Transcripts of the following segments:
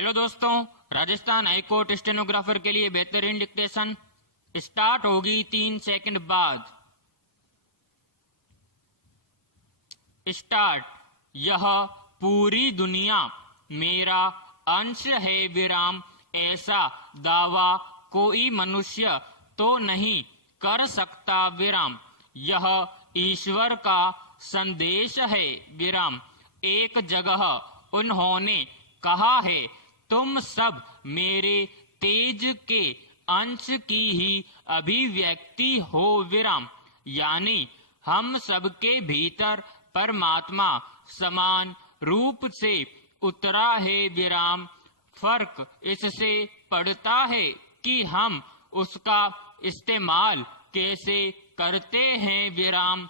Hello दोस्तों, Rajasthan high court stenographer के लिए बेहतरीन डिक्टेशन स्टार्ट होगी 3 सेकंड बाद। स्टार्ट। यह पूरी दुनिया मेरा अंश है विराम, ऐसा दावा कोई मनुष्य तो नहीं कर सकता विराम। यह ईश्वर का संदेश है विराम। एक जगह उन्होंने कहा है, तुम सब मेरे तेज के अंश की ही अभिव्यक्ति हो विराम। यानी हम सबके भीतर परमात्मा समान रूप से उतरा है विराम। फर्क इससे पड़ता है कि हम उसका इस्तेमाल कैसे करते हैं विराम।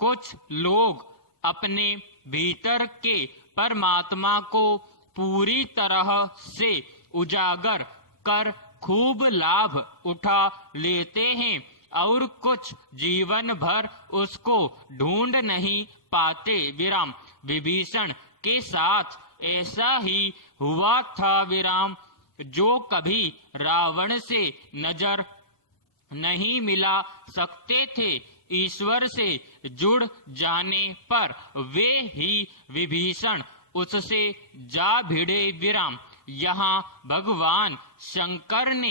कुछ लोग अपने भीतर के परमात्मा को पूरी तरह से उजागर कर खूब लाभ उठा लेते हैं और कुछ जीवन भर उसको ढूंढ नहीं पाते विराम। विभीषण के साथ ऐसा ही हुआ था विराम। जो कभी रावण से नजर नहीं मिला सकते थे, ईश्वर से जुड़ जाने पर वे ही विभीषण उससे जा भिड़े विराम। यहाँ भगवान शंकर ने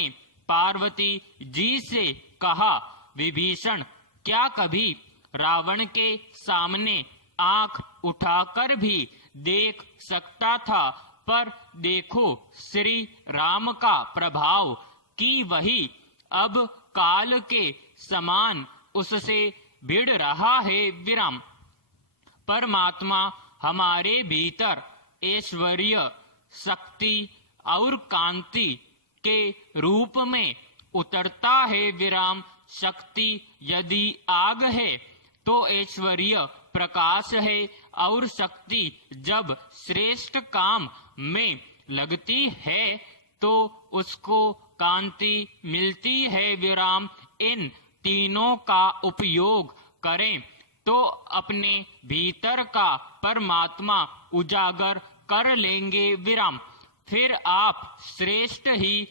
पार्वती जी से कहा, विभीषण क्या कभी रावण के सामने आंख उठाकर भी देख सकता था, पर देखो श्री राम का प्रभाव कि वही अब काल के समान उससे भिड़ रहा है विराम। परमात्मा हमारे भीतर ऐश्वर्य, शक्ति और कांति के रूप में उतरता है विराम। शक्ति यदि आग है तो ऐश्वर्य प्रकाश है, और शक्ति जब श्रेष्ठ काम में लगती है तो उसको कांति मिलती है विराम। इन तीनों का उपयोग करें तो अपने भीतर का परमात्मा उजागर कर लेंगे विराम। फिर आप श्रेष्ठ ही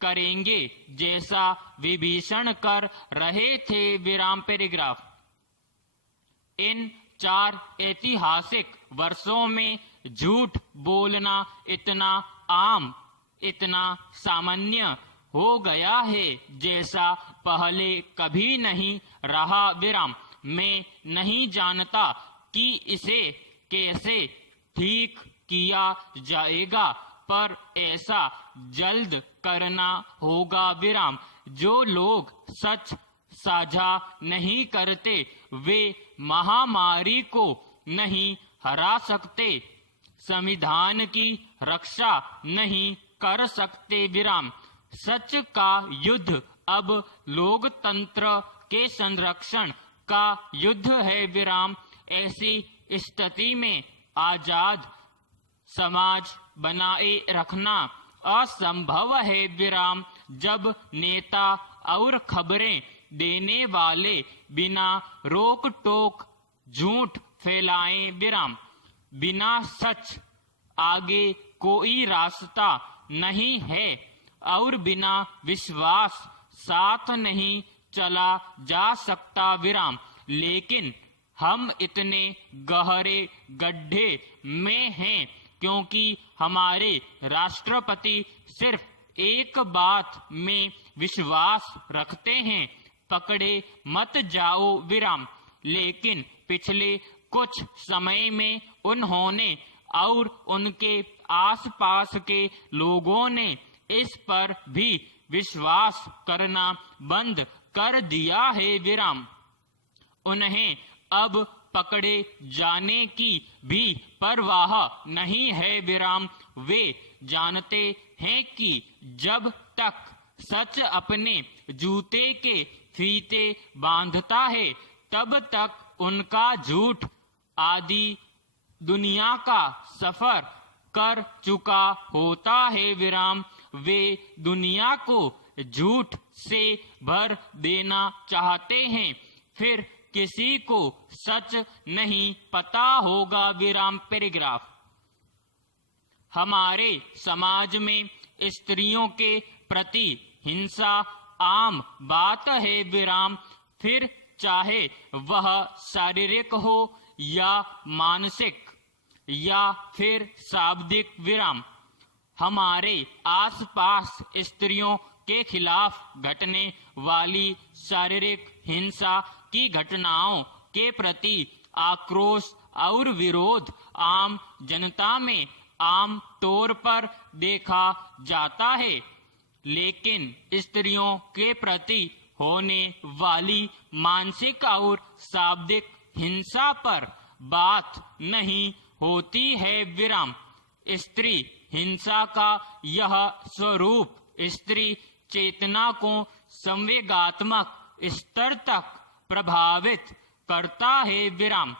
करेंगे जैसा विभीषण कर रहे थे विराम। पैराग्राफ। इन 4 ऐतिहासिक वर्षों में झूठ बोलना इतना आम, इतना सामान्य हो गया है जैसा पहले कभी नहीं रहा विराम। मैं नहीं जानता कि इसे कैसे ठीक किया जाएगा, पर ऐसा जल्द करना होगा विराम। जो लोग सच साझा नहीं करते वे महामारी को नहीं हरा सकते, संविधान की रक्षा नहीं कर सकते विराम। सच का युद्ध अब लोकतंत्र के संरक्षण का युद्ध है विराम। ऐसी स्थिति में आजाद समाज बनाए रखना असंभव है विराम। जब नेता और खबरें देने वाले बिना रोक टोक झूठ फैलाएं विराम। बिना सच आगे कोई रास्ता नहीं है और बिना विश्वास साथ नहीं चला जा सकता विराम। लेकिन हम इतने गहरे गड्ढे में हैं क्योंकि हमारे राष्ट्रपति सिर्फ एक बात में विश्वास रखते हैं, पकड़े मत जाओ विराम। लेकिन पिछले कुछ समय में उन्होंने और उनके आसपास के लोगों ने इस पर भी विश्वास करना बंद कर दिया है विराम। उन्हें अब पकड़े जाने की भी परवाह नहीं है विराम। वे जानते हैं कि जब तक सच अपने जूते के फीते बांधता है तब तक उनका झूठ आदि दुनिया का सफर कर चुका होता है विराम। वे दुनिया को झूठ से भर देना चाहते हैं, फिर किसी को सच नहीं पता होगा विराम। पैराग्राफ। हमारे समाज में स्त्रियों के प्रति हिंसा आम बात है विराम। फिर चाहे वह शारीरिक हो या मानसिक या फिर शाब्दिक विराम। हमारे आसपास स्त्रियों के खिलाफ घटने वाली शारीरिक हिंसा की घटनाओं के प्रति आक्रोश और विरोध आम जनता में आम तौर पर देखा जाता है, लेकिन स्त्रियों के प्रति होने वाली मानसिक और शाब्दिक हिंसा पर बात नहीं होती है विराम। स्त्री हिंसा का यह स्वरूप स्त्री चेतना को संवेगात्मक स्तर तक प्रभावित करता है विराम।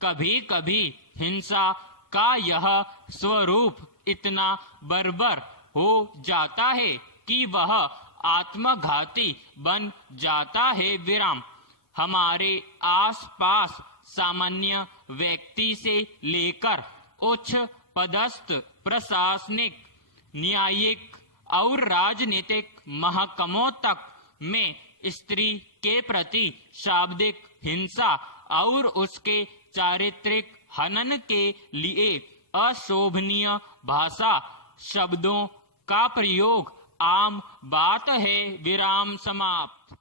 कभी कभी हिंसा का यह स्वरूप इतना बर्बर हो जाता है कि वह आत्मघाती बन जाता है विराम। हमारे आसपास सामान्य व्यक्ति से लेकर उच्च पदस्थ प्रशासनिक, न्यायिक और राजनीतिक महकमों तक में स्त्री के प्रति शाब्दिक हिंसा और उसके चारित्रिक हनन के लिए अशोभनीय भाषा शब्दों का प्रयोग आम बात है। विराम समाप्त।